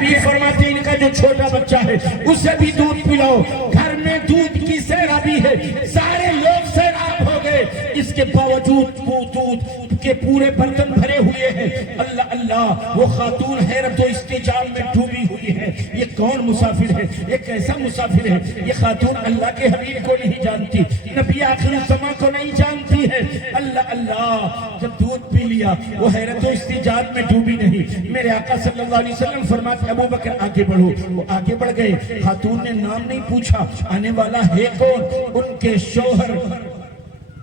حبیب فرماتے ہیں ان کا جو چھوٹا بچہ ہے اسے بھی دودھ پلاؤ. گھر میں دودھ کی سیرابی ہے, سارے لوگ سیراب ہو گئے, اس کے باوجود وہ دودھ کے پورے برتن بھرے ہوئے ہیں. اللہ اللہ, وہ خاتون حیرت و استعجاب میں ڈوبی ہوئی ہے. یہ کون مسافر ہے, یہ کیسا مسافر ہے؟ یہ خاتون اللہ کے حبیب کو نہیں جانتی, نبی آخر الزمان کو نہیں جانتی ہے. اللہ اللہ, جب دودھ پی لیا وہ حیرت و استعجاب میں ڈوبی نہیں. میرے آقا صلی اللہ علیہ وسلم فرماتے ابو بکر آگے بڑھو. وہ آگے بڑھ گئے. خاتون نے نام نہیں پوچھا, آنے والا ہے کون؟ ان کے شوہر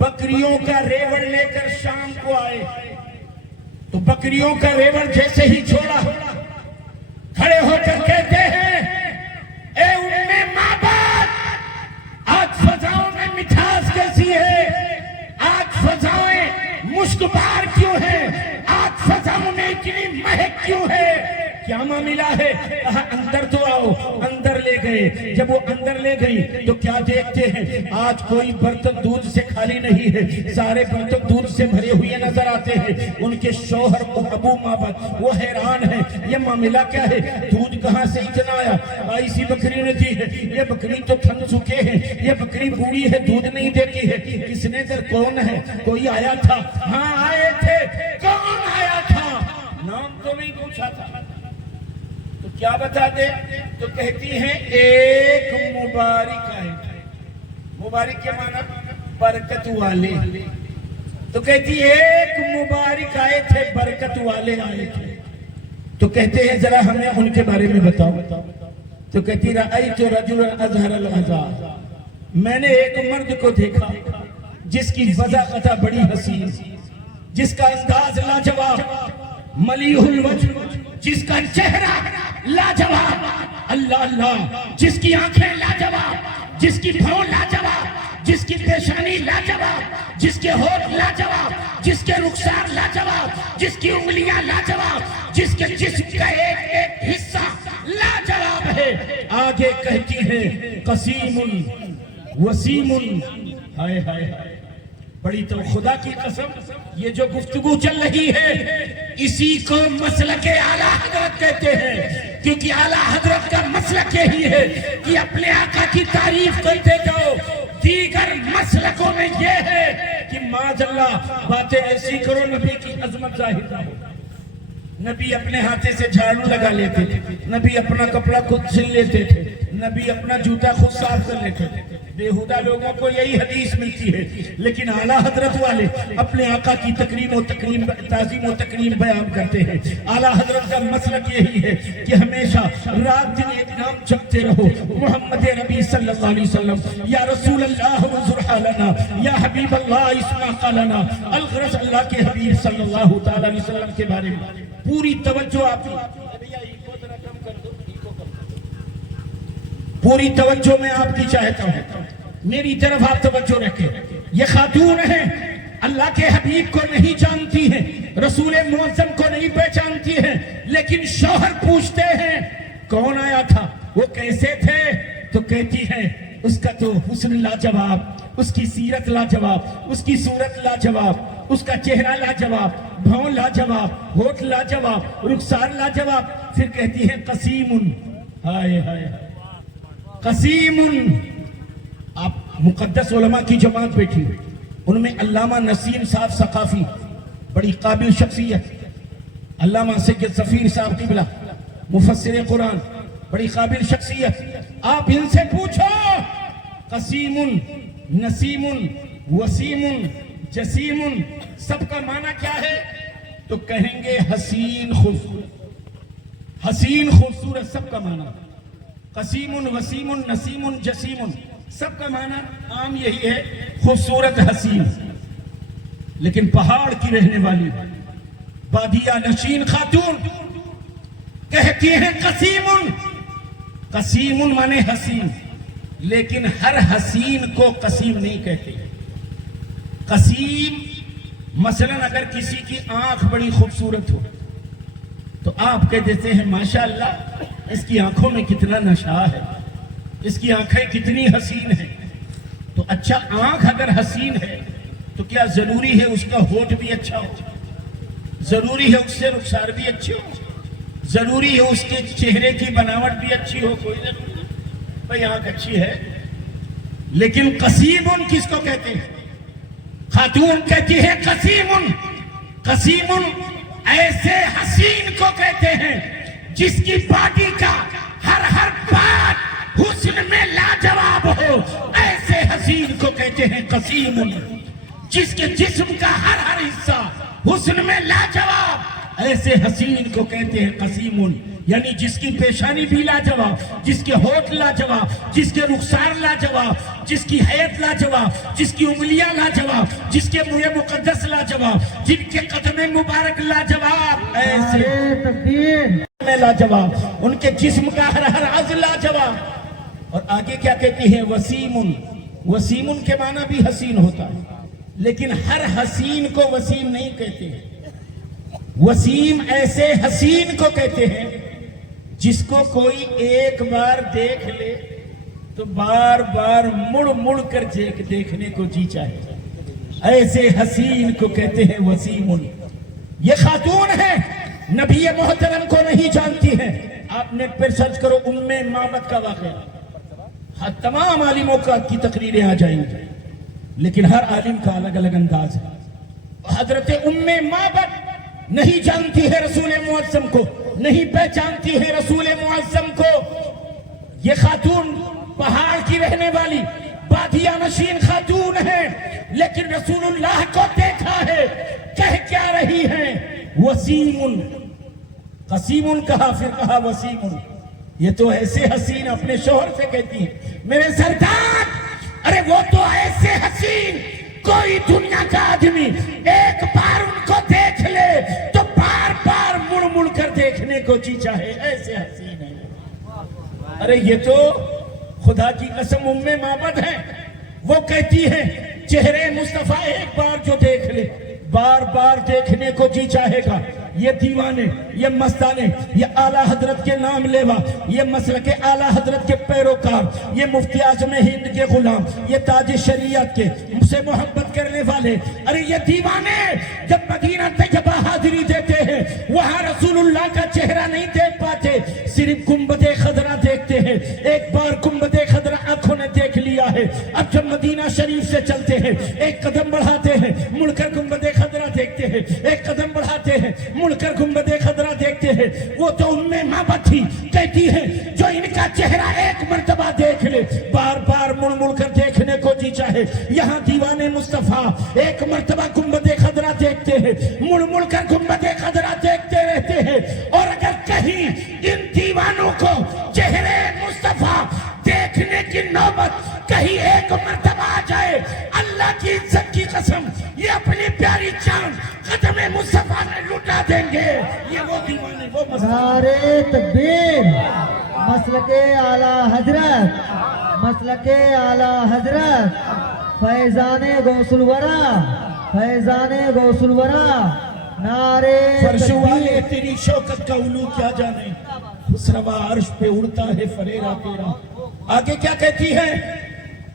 بکریوں کا ریوڑ لے کر شام کو آئے. تو بکریوں کا ریوڑ جیسے ہی چھوڑا, کھڑے ہو کر کہتے ہیں اے اُمّے ماں باپ, آج فضاؤں میں مٹھاس کیسی ہے, آج فضائیں مشکبار کیوں ہیں, آج فضاؤں میں اتنی مہک کیوں ہے, کیا معاملہ ہے؟ کہا اندر تو آؤ. اندر لے گئے. جب وہ اندر لے گئی تو کیا دیکھتے ہیں, آج کوئی برتن دودھ سے خالی نہیں ہے, سارے برتن دودھ سے بھرے ہوئے نظر آتے ہیں. ان کے شوہر ابو مابد وہ حیران ہیں, یہ معاملہ کیا ہے, دودھ کہاں سے اتنا آیا؟ آئی سی بکری نے دی ہے. یہ بکری تو تھن چکے ہیں, یہ بکری بوڑھی ہے, دودھ نہیں دیتی ہے. کس نے در کون ہے؟ کوئی آیا تھا؟ ہاں آئے تھے. کون آیا تھا؟ نام تو نہیں پوچھا تھا. تو کیا بتا دے؟ تو کہتی ہیں ایک مبارک آئے تھے. مبارک کے معنی برکت والے. تو کہتی ایک مبارک آئے تھے, برکت والے آئے تھے. تو کہتے ہیں ذرا ہمیں ان کے بارے میں بتاؤ. تو کہتی رأیت رجلا اظہر العذاب, میں نے ایک مرد کو دیکھا جس کی وضاحت بڑی حسین, جس کا انداز لاجواب, ملیح الوجہ, جس کا چہرہ لاجواب, اللہ اللہ, جس کی آنکھیں لاجواب, جس کی بھوں لاجواب, جس کی پیشانی لاجواب, جس کے ہونٹ لاجواب, جس کے رخسار لاجواب, جس کی انگلیاں لاجواب, جس کے جسم کا ایک ایک حصہ لاجواب ہے. آگے کہتی ہے قسیم وسیم, ہائے ہائے ہائے, بڑی تو خدا کی قسم یہ جو گفتگو چل رہی ہے اسی کو مسلک اعلیٰ حضرت کہتے ہیں, کیونکہ اعلیٰ حضرت کا مسلک یہی ہے کہ اپنے آقا کی تعریف کرتے جاؤ. دیگر مسلکوں میں یہ ہے کہ معاذ اللہ باتیں ایسی کرو نبی کی عظمت ظاہر نہ ہو. نبی اپنے ہاتھے سے جھاڑو لگا لیتے تھے, نبی اپنا کپڑا خود سل لیتے تھے, نبی اپنا جوتا خود صاف کر لیتے تھے. بےہودہ لوگوں کو یہی حدیث ملتی ہے, لیکن اعلیٰ حضرت والے اپنے آقا کی تکریم و تعظیم و تکریم بیان کرتے ہیں. اعلیٰ حضرت کا مسلک یہی ہے کہ ہمیشہ رات دن ایک نام جپتے رہو, محمد نبی صلی اللہ علیہ وسلم, یا رسول اللہ انظر حالنا, یا حبیب اللہ اسمع قالنا. الغرض اللہ کے حبیب صلی اللہ تعالی علیہ وسلم کے بارے میں پوری توجہ آپ پوری توجہ میں آپ کی چاہتا ہوں, میری طرف آپ توجہ رکھیں. یہ خاتون ہیں, اللہ کے حبیب کو نہیں جانتی ہیں, رسول معظم کو نہیں پہچانتی ہیں, لیکن شوہر پوچھتے ہیں کون آیا تھا, وہ کیسے تھے؟ تو کہتی ہیں اس کا تو حسن لاجواب, اس کی سیرت لاجواب, اس کی صورت لاجواب, اس کا چہرہ لاجواب, بھون لاجواب, ہونٹ لاجواب, رخسار لاجواب. پھر کہتی ہیں قسیم, ہائے ہائے قسیم. آپ مقدس علماء کی جماعت بیٹھی, ان میں علامہ نسیم صاحب ثقافی, بڑی قابل شخصیت, علامہ سید ظفیر صاحب قبلہ مفسر قرآن, بڑی قابل شخصیت. آپ ان سے پوچھو قسیم, نسیم, وسیم, جسیم سب کا معنی کیا ہے؟ تو کہیں گے حسین خوبصورت, حسین خوبصورت سب کا معنی. قسیم, وسیم, نسیم, جسیم سب کا معنی عام یہی ہے, خوبصورت حسین. لیکن پہاڑ کی رہنے والی بادیہ نشین خاتون کہتی ہیں قسیم. قسیم مانے حسین, لیکن ہر حسین کو قسیم نہیں کہتے. قسیم مثلا اگر کسی کی آنکھ بڑی خوبصورت ہو تو آپ کہہ دیتے ہیں ماشاءاللہ اس کی آنکھوں میں کتنا نشہ ہے, اس کی آنکھیں کتنی حسین ہیں. تو اچھا آنکھ اگر حسین ہے تو کیا ضروری ہے اس کا ہونٹ بھی اچھا ہو؟ ضروری ہے اس سے رخسار بھی اچھے ہو؟ ضروری ہے اس کے چہرے کی بناوٹ بھی اچھی ہو، کوئی ضروری نہیں، بھائی آنکھ اچھی ہے، لیکن قسیمن کس کو کہتے ہیں؟ خاتون کہتی ہے قسیمن، قسیمن ایسے حسین کو کہتے ہیں جس کی باڈی کا ہر بات حسن میں لاجواب ہو، ایسے حسین کو کہتے ہیں قسیمن، جس کے جسم کا ہر حصہ حسن میں لاجواب، ایسے حسین کو کہتے ہیں قسیمن، یعنی جس کی پیشانی بھی لاجواب، جس کے ہونٹ لاجواب، جس کے رخسار لاجواب، جس کی حیت لاجواب، جس کی انگلیاں لاجواب، جس کے منہ مقدس لاجواب، جن کے قدم مبارک لاجواب، ایسے لاجواب، ان کے جسم کا ہر عضو لاجواب۔ اور آگے کیا کہتی ہے؟ وسیمن، وسیمن کے معنی بھی حسین ہوتا ہے، لیکن ہر حسین کو وسیم نہیں کہتے ہیں۔ وسیم ایسے حسین کو کہتے ہیں جس کو کوئی ایک بار دیکھ لے تو بار بار مڑ کر دیکھنے کو جی چاہے، ایسے حسین کو کہتے ہیں وسیمن۔ یہ خاتون ہے، نبی محترم کو نہیں جانتی ہے۔ آپ نیٹ پر سرچ کرو ام معبد کا واقعہ، تمام عالموں کی تقریریں آ جائیں گی، لیکن ہر عالم کا الگ الگ انداز ہے۔ حضرت ام معبد نہیں جانتی ہے رسول معظم کو، نہیں پہچانتی ہے رسول معظم کو۔ یہ خاتون پہاڑ کی رہنے والی بادیہ نشین خاتون ہے، لیکن رسول اللہ کو دیکھا ہے، کہہ کیا رہی ہیں؟ وسیمن، قسیمن کہا، پھر کہا وسیمن۔ یہ تو ایسے حسین اپنے شوہر سے کہتی ہے میرے سردار، ارے وہ تو ایسے حسین کوئی دنیا کا آدمی ایک بار ان کو دیکھ لے تو بار بار مڑ کر دیکھنے کو جی چاہے، ایسے حسین ہے۔ ارے یہ تو خدا کی قسم ام معبد ہے، وہ کہتی ہے چہرے مصطفیٰ ایک بار جو دیکھ لے بار بار دیکھنے کو جی چاہے گا۔ یہ دیوانے، یہ مستانے، یہ اعلیٰ حضرت کے نام لیوا، یہ مسلک اعلیٰ حضرت کے پیروکار، یہ مفتی اعظم ہند کے غلام، یہ تاج شریعت کے مجھ سے محبت کرنے والے، ارے یہ دیوانے جب مدینہ طیبہ حاضری دیتے ہیں وہاں رسول اللہ کا چہرہ نہیں دیکھ پاتے، صرف گنبد خضرا دیکھتے ہیں۔ ایک بار گنبد خضرا آنکھوں نے دیکھ لیا ہے، اب جب مدینہ شریف سے چلتے ہیں ایک قدم بڑھاتے ہیں مڑ کر گنبد خضرا دیکھتے ہیں، ایک قدم بڑھاتے ہیں مڑ کر گنبد خضرا دیکھتے ہیں۔ وہ تو ام معبد تھی، کہتی ہے جو ان کا چہرہ ایک مرتبہ دیکھ لے بار بار مڑ کر دیکھنے کو جی چاہے۔ یہاں دیوانے مصطفیٰ ایک مرتبہ گنبد خضرا دیکھتے ہیں، مڑ کر گنبد خضرا دیکھتے رہتے ہیں۔ اور اگر کہیں ان دیوانوں کو چہرے مصطفیٰ دیکھنے کی نوبت کہیں ایک مرتبہ آ جائے، اللہ کی عزت کی قسم یہ اپنی پیاری جان قدم مصطفیٰ میں لٹا دیں گے۔ یہ وہ دیوانے، وہ نعرے تکبیر، مسلک اعلیٰ حضرت، مسلک اعلیٰ حضرت، فیضان غوث الورا، فیضان غوث الورا، نعرے فرش والے تکبیر۔ تیری شوکت کا علو کیا جانے، خسروا عرش پہ اڑتا ہے فریرا تیرا۔ آگے کیا کہتی ہے؟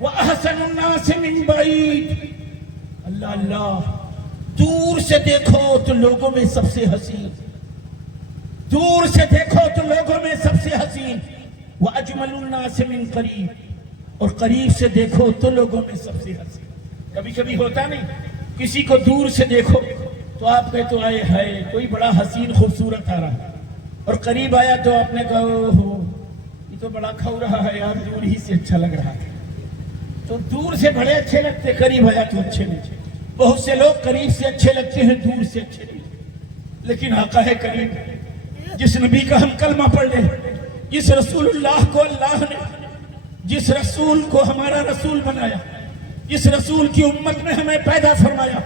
وَأَحْسَنُ النَّاسِ مِن بَعِيدٍ، اللہ اللہ، دور سے دیکھو تو لوگوں میں سب سے حسین، دور سے دیکھو تو لوگوں میں سب سے حسین۔ وَأَجْمَلُ النَّاسِ مِن قَرِيبٍ، اور قریب سے دیکھو تو لوگوں میں سب سے حسین۔ کبھی کبھی ہوتا نہیں، کسی کو دور سے دیکھو تو آپ کہتے تو آئے ہائے کوئی بڑا حسین خوبصورت آ رہا ہے، اور قریب آیا تو آپ نے کہا اوہ یہ تو بڑا کھو رہا ہے یار، دور ہی سے اچھا لگ رہا ہے۔ تو دور سے بڑے اچھے لگتے، قریب آیا تو اچھے نہیں۔ بہت سے لوگ قریب سے اچھے لگتے ہیں، دور سے اچھے نہیں، لیکن آقا ہے کریم، جس نبی کا ہم کلمہ پڑھ لیں، جس رسول اللہ کو اللہ نے، جس رسول کو ہمارا رسول بنایا، جس رسول کی امت میں ہمیں پیدا فرمایا،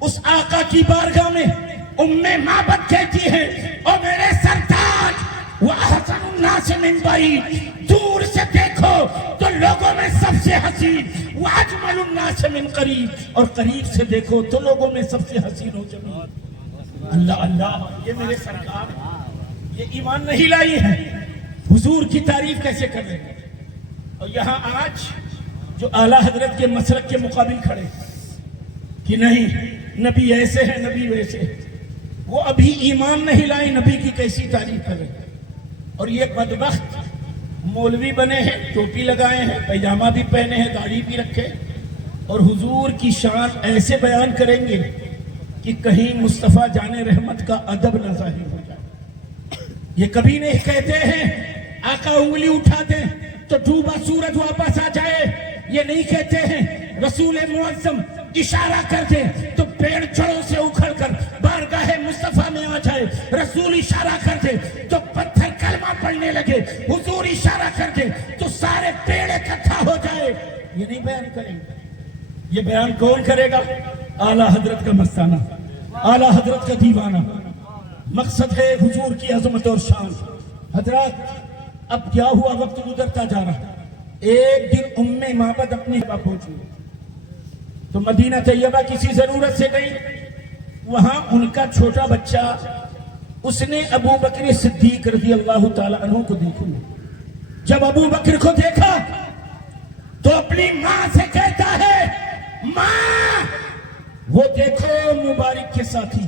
اس آقا کی بارگاہ میں ام معبد کہتی ہے او میرے سردار، وَأَحْسَنُ النَّاسِ مِن بَعِيدٍ، دور سے دیکھو تو لوگوں میں سب سے حسین، وَأَجْمَلُ النَّاسِ مِن قَرِيبٍ، اور قریب سے دیکھو تو لوگوں میں سب سے حسین ہو جمیل۔ اللہ اللہ، یہ میرے سرکار یہ ایمان نہیں لائی ہے، حضور کی تعریف کیسے کر رہے ہیں؟ اور یہاں آج جو اعلیٰ حضرت کے مسلک کے مقابل کھڑے کہ نہیں نبی ایسے ہیں، نبی ویسے ہیں، وہ ابھی ایمان نہیں لائے، نبی کی کیسی تعریف کریں؟ اور یہ بدبخت مولوی بنے ہیں، ٹوپی لگائے ہیں، پیجامہ بھی پہنے ہیں، داڑھی بھی رکھے، اور حضور کی شان ایسے بیان کریں گے کہ کہیں مصطفیٰ جان رحمت کا ادب نہ ظاہر ہو جائے۔ یہ کبھی نہیں کہتے ہیں آقا انگلی اٹھا دیں تو ڈوبا سورج واپس آ جائے، یہ نہیں کہتے ہیں رسول معظم اشارہ کر دے تو پیڑ جڑوں سے اکھڑ کر بارگاہ مصطفیٰ میں آ جائے، رسول اشارہ کر دے تو پتھر کلمہ پڑھنے لگے، حضور اشارہ کر دے تو سارے پیڑ اکٹھا ہو جائے، یہ نہیں بیان کریں گے۔ یہ بیان کون کرے گا؟ اعلیٰ حضرت کا مستانہ، اعلیٰ حضرت کا دیوانہ۔ مقصد ہے حضور کی عظمت اور شان۔ حضرات اب کیا ہوا، وقت گزرتا جا رہا۔ ایک دن معبد اپنی جگہ پہنچی تو مدینہ طیبہ کسی ضرورت سے گئی، وہاں ان کا چھوٹا بچہ، اس نے ابو بکر صدیق رضی اللہ تعالیٰ عنہ کو دیکھا۔ جب ابو بکر کو دیکھا تو اپنی ماں سے کہتا ہے ماں وہ دیکھو مبارک کے ساتھی،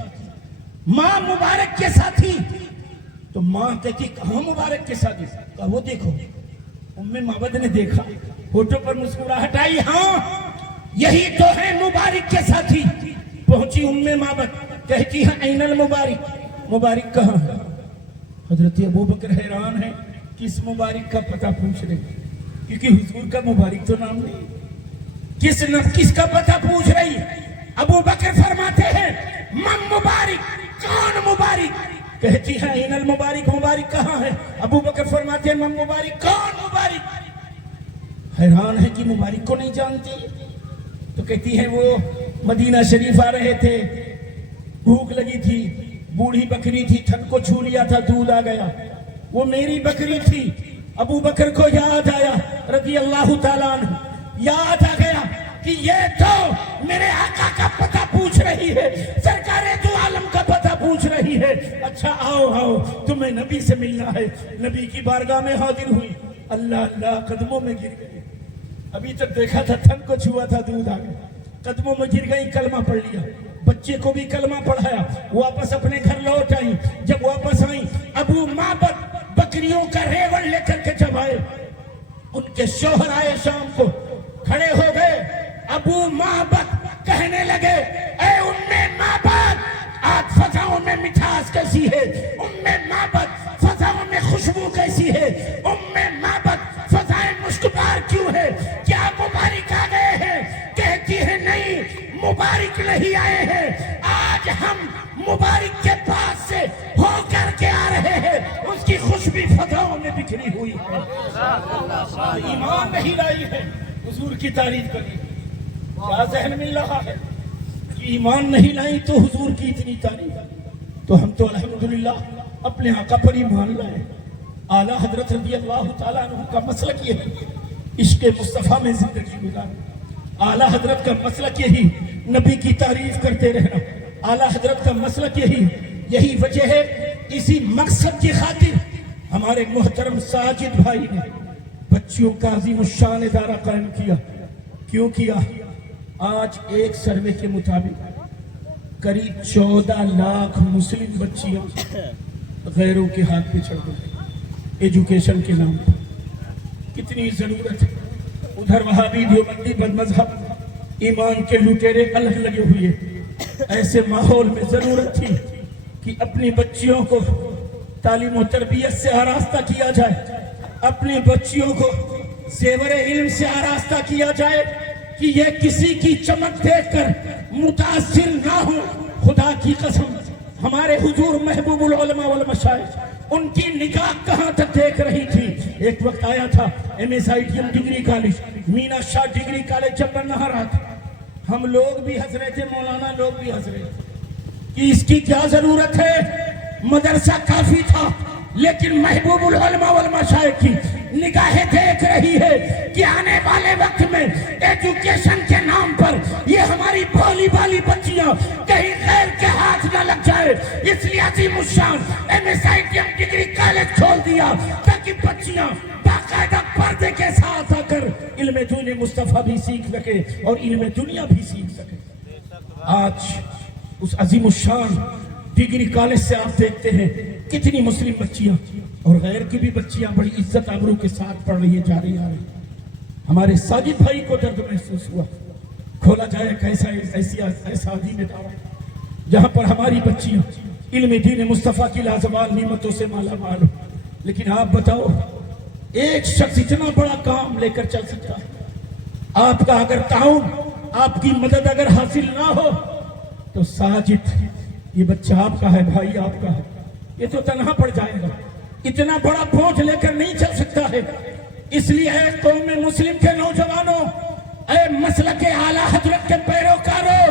ماں مبارک کے ساتھی۔ تو ماں کہتی کہاں مبارک کے ساتھی؟ کہا وہ دیکھو۔ معبد نے دیکھا، ہونٹوں پر مسکراہٹ آئی، ہاں یہی تو ہے مبارک کے ساتھی۔ پہنچی معبد، کہتی ہے این المبارک، مبارک کہاں ہے؟ حضرت ابو بکر حیران ہے، کس مبارک کا پتہ پوچھ رہے، کیونکہ حضور کا مبارک تو نام نہیں، کس کا پتہ پوچھ رہی؟ ابو بکر فرماتے ہیں من مبارک، کون مبارک؟ کہتی ہے این المبارک، مبارک کہاں ہے؟ ابو بکر فرماتے ہیں من مبارک، کون مبارک؟ حیران ہے کہ مبارک کو نہیں جانتی۔ تو کہتی ہے وہ مدینہ شریف آ رہے تھے، بھوک لگی تھی، بوڑھی بکری تھی، تھن کو چھو لیا تھا، دودھ آ گیا، وہ میری بکری تھی۔ ابو بکر کو یاد آیا رضی اللہ تعالیٰ عنہ، یاد آ گیا کہ یہ تو میرے آقا کا پتہ پوچھ رہی ہے، سرکار دو عالم کا پتہ پوچھ رہی ہے۔ اچھا آؤ آؤ، تمہیں نبی سے ملنا ہے۔ نبی کی بارگاہ میں حاضر ہوئی، اللہ اللہ قدموں میں گر گئی۔ ابھی تک دیکھا تھا، تھن کو چھوا تھا، دودھ آ گیا، قدموں میں گر گئی، کلمہ پڑھ لیا، بچے کو بھی کلمہ پڑھایا، واپس اپنے گھر لوٹ آئی۔ جب واپس آئی، ابو معبد بکریوں کا ریوڑ لے کر کے جب آئے، ان کے شوہر آئے شام کو، کھڑے ہو گئے، ابو معبد کہنے لگے اے معبد آج فضاؤں میں مٹھاس کیسی ہے، معبد فضاؤں میں خوشبو کیسی ہے، معبد فضائیں مشکبار کیوں ہے، کیا مبارک آ گئے ہیں؟ کہتی ہے نہیں مبارک نہیں آئے ہیں، آج ہم مبارک کے پاس سے ہو کر کے آ رہے ہیں، اس کی خوشبی فضاؤں میں بکھری ہوئی ہے۔ ایمان نہیں لائی ہے، حضور کی تعریف کری، کیا ذہن مل رہا ہے کہ ایمان نہیں لائی تو حضور کی اتنی تعریف؟ تو ہم تو الحمدللہ اپنے آقا پر ایمان لائے۔ اعلیٰ حضرت رضی اللہ تعالیٰ عنہ کا مسلک یہ ہے، عشق مصطفیٰ میں زندگی گزارنا۔ اعلیٰ حضرت کا مسلک یہی، نبی کی تعریف کرتے رہنا۔ اعلیٰ حضرت کا مسلک یہی وجہ ہے، اسی مقصد کی خاطر ہمارے محترم ساجد بھائی نے بچیوں کا عظیم الشان ادارہ قائم کیا۔ کیوں کیا؟ آج ایک سروے کے مطابق قریب 14 لاکھ مسلم بچیاں غیروں کے ہاتھ پہ چڑھ گئی ایجوکیشن کے نام پر۔ کتنی ضرورت ہے، ادھر وہابی دیوبندی بد مذہب ایمان کے لٹیرے الگ لگے ہوئے، ایسے ماحول میں ضرورت تھی کہ اپنی بچیوں کو تعلیم و تربیت سے آراستہ کیا جائے، اپنی بچیوں کو زیور علم سے آراستہ کیا جائے کہ یہ کسی کی چمک دیکھ کر متاثر نہ ہو۔ خدا کی قسم ہمارے حضور محبوب العلماء والمشائخ ان کی نگاہ کہاں تک دیکھ رہی تھی۔ ایک وقت آیا تھا MSITM ڈگری کالج، مینا شاہ ڈگری کالج جب بن رہا تھا، ہم لوگ بھی ہنس رہے تھے، مولانا لوگ بھی ہنس رہے تھے کہ اس کی کیا ضرورت ہے، مدرسہ کافی تھا، لیکن محبوب العلماء والمشائخ کی نگاہیں دیکھ رہی ہے کہ آنے والے وقت میں ایجوکیشن کے نام پر یہ ہماری بھولی بالی بچیاں کہیں غیر کے ہاتھ نہ لگ جائے، اس لیے عظیم الشان MSITM ڈگری کالج کھول دیا تاکہ بچیاں باقاعدہ پردے کے ساتھ آ کر علم دین مصطفیٰ بھی سیکھ سکے اور علم دنیا بھی سیکھ سکے۔ آج اس عظیم الشان ڈگری کالج سے آپ دیکھتے ہیں کتنی مسلم بچیاں اور غیر کی بھی بچیاں بڑی عزت آبرو کے ساتھ پڑھ رہی ہیں، جا رہی آ رہی۔ ہمارے ساجد بھائی کو درد محسوس ہوا، کھولا جائے ایسا عظیم ادارہ جہاں پر ہماری بچیاں علم دین مصطفیٰ کی لازوال نعمتوں سے مالا مال ہو۔ لیکن آپ بتاؤ، ایک شخص اتنا بڑا کام لے کر چل سکتا ہے؟ آپ کا اگر تعاون، آپ کی مدد اگر حاصل نہ ہو تو ساجد، یہ بچہ آپ کا ہے، بھائی آپ کا ہے، یہ تو تنہا پڑ جائے گا، اتنا بڑا بوجھ لے کر نہیں چل سکتا ہے۔ اس لیے اے قوم مسلم کے نوجوانوں، اے مسلک اعلیٰ حضرت کے پیروکاروں،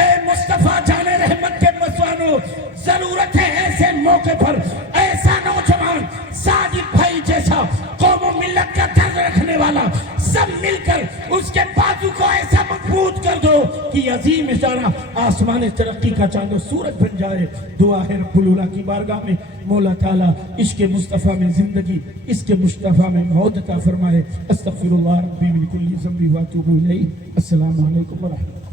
اے مصطفیٰ جان رحمت کے مسوانوں، ضرورت ہے ایسے موقع پر ایسا نوجوان ساجد بھائی جیسا قوم و ملت کا درد رکھنے والا، سب مل کر اس کے بازو کو ایسا مضبوط کر دو کہ عظیم ادارہ آسمان ترقی کا چاند و سورج بن جائے۔ دعا ہے رب العلا کی بارگاہ میں مولا تعالیٰ اس کے مصطفیٰ میں زندگی، اس کے مصطفیٰ میں موت عطا فرمائے۔ استغفر اللہ ربی من کل ذنب واتوب الیہ۔ السلام علیکم ورحمۃ اللہ۔